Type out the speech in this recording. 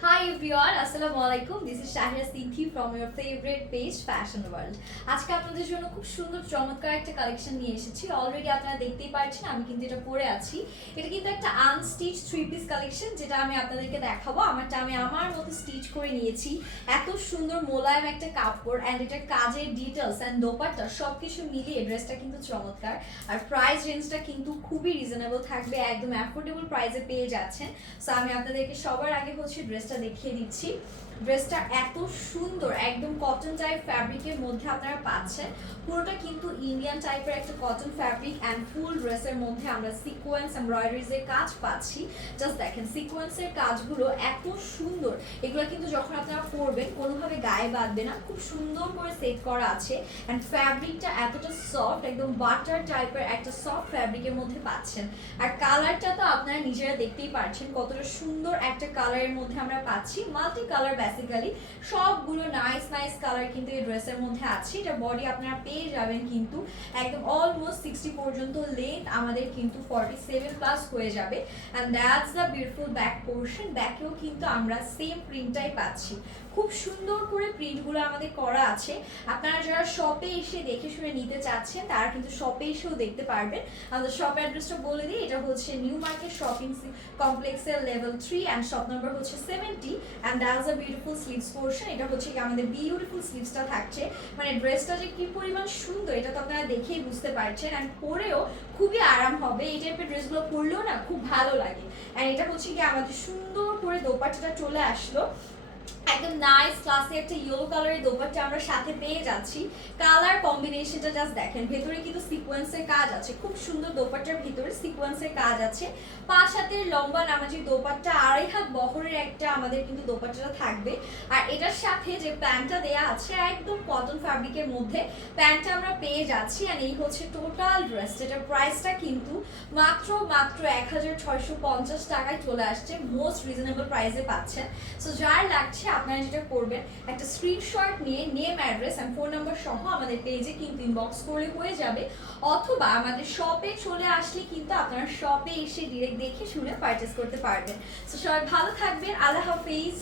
Hi everyone, Assalamu alaikum. This is Shahira Sinthi from your favorite page Fashion World. আজকে আপনাদের জন্য খুব সুন্দর চমৎকার একটা কালেকশন নিয়ে এসেছি। অলরেডি আপনারা দেখতেই পাচ্ছেন আমি কিন্তু এটা পরে আছি। এটা কিন্তু একটা আনস্টিচ থ্রি পিস কালেকশন যেটা আমি আপনাদেরকে দেখাবো। আমি আমার মতো স্টিচ করে নিয়েছি। এত সুন্দর মোলায়েম একটা কাপড় এন্ড এটা কাজের ডিটেইলস এন্ড দোপাট্টা সবকিছু মিলিয়ে ড্রেসটা কিন্তু চমৎকার। আর প্রাইস রেঞ্জটা কিন্তু খুবই রিজনেবল থাকবে, একদম অ্যাফোর্ডেবল প্রাইসে পেয়ে যাচ্ছেন। সো আমি আপনাদেরকে সবার আগে হচ্ছে ড্রেসটা দেখিয়ে দিচ্ছি। ড্রেসটা এত সুন্দর, একদম কটন টাইপ ফ্যাব্রিকের মধ্যে আপনারা পাচ্ছেন। পুরোটা কিন্তু ইন্ডিয়ান টাইপের একটা কটন ফ্যাব্রিক অ্যান্ড ফুল ড্রেসের মধ্যে আমরা সিকোয়েন্স এমব্রয়ডারিজ এর কাজ পাচ্ছি। জাস্ট দেখেন সিকোয়েন্সের কাজগুলো এত সুন্দর, এগুলো কিন্তু যখন আপনারা পরবেন কোনোভাবে গায়ে বাঁধবে না, খুব সুন্দর করে সেট করা আছে। অ্যান্ড ফ্যাব্রিকটা এতটা সফট, একদম বাটার টাইপের একটা সফট ফ্যাব্রিকের মধ্যে পাচ্ছেন। আর কালারটা তো আপনারা নিজেরা দেখতেই পাচ্ছেন কতটা সুন্দর একটা কালারের মধ্যে আমরা পাচ্ছি। মাল্টি কালার বেসিক্যালি সবগুলো নাইস নাইস কালার কিন্তু এই ড্রেসের মধ্যে আছে। এটা বডি আপনারা পেয়ে যাবেন কিন্তু একদম অলমোস্ট 60 পর্যন্ত, লেন্থ আমাদের কিন্তু 47 প্লাস হয়ে যাবে। And that's the beautiful back portion. ব্যাকেও কিন্তু আমরা সেম প্রিন্টটাই পাচ্ছি। খুব সুন্দর করে প্রিন্টগুলো আমাদের করা আছে। আপনারা যারা শপে এসে দেখে শুনে নিতে চাচ্ছেন তারা কিন্তু শপে এসেও দেখতে পারবেন। আমাদের শপ অ্যাড্রেসটা বলে দিই, এটা হচ্ছে নিউ মার্কেট শপিং কমপ্লেক্সের লেভেল 3 অ্যান্ড শপ নাম্বার হচ্ছে 70 and that's a beautiful sleeves portion. এটা হচ্ছে কি আমাদের বিউটিফুল স্লিভসটা থাকছে। মানে ড্রেসটা যে কি পরিমাণ সুন্দর এটা তো আপনারা দেখেই বুঝতে পারছেন। অ্যান্ড পরেও খুবই আরাম হবে। এই টাইপের ড্রেসগুলো পরলেও না খুব ভালো লাগে। অ্যান্ড এটা হচ্ছে কি আমাদের সুন্দর করে দোপাট্টাটা চলে আসলো, একদম নাইস ক্লাসে একটা ইয়েলো কালারের দোপাট্টা আমরা সাথে পেয়ে যাচ্ছি। কালার কম্বিনেশনটা জাস্ট দেখেন, ভেতরে কিন্তু সিকোয়েন্সের কাজ আছে, খুব সুন্দর দোপাট্টার ভিতরে সিকোয়েন্সের কাজ আছে। 5 হাতের লম্বা নামাজি দোপাট্টা, 2.5 হাত বহরের একটা আমাদের কিন্তু দোপাট্টাটা থাকবে। আর এটার সাথে যে প্যান্টটা দেয়া আছে একদম কটন ফ্যাব্রিকের মধ্যে প্যান্টটা আমরা পেয়ে যাচ্ছি। আর এই হচ্ছে টোটাল ড্রেস, যেটার প্রাইসটা কিন্তু মাত্র 1650 টাকায় চলে আসছে। মোস্ট রিজনেবল প্রাইসে পাচ্ছেন। সো যার লাগছে আপনারা যেটা করবেন, একটা স্ক্রিনশট নিয়ে name address and phone number সহ আমাদের পেজে কিন্তু ইনবক্স করে হয়ে যাবে, অথবা আমাদের শপে চলে আসলে কিন্তু আপনারা শপে এসে ডিরেক্ট দেখে শুনে পারচেস করতে পারবেন। সো সবাই ভালো থাকবেন, আল্লাহ হাফেজ।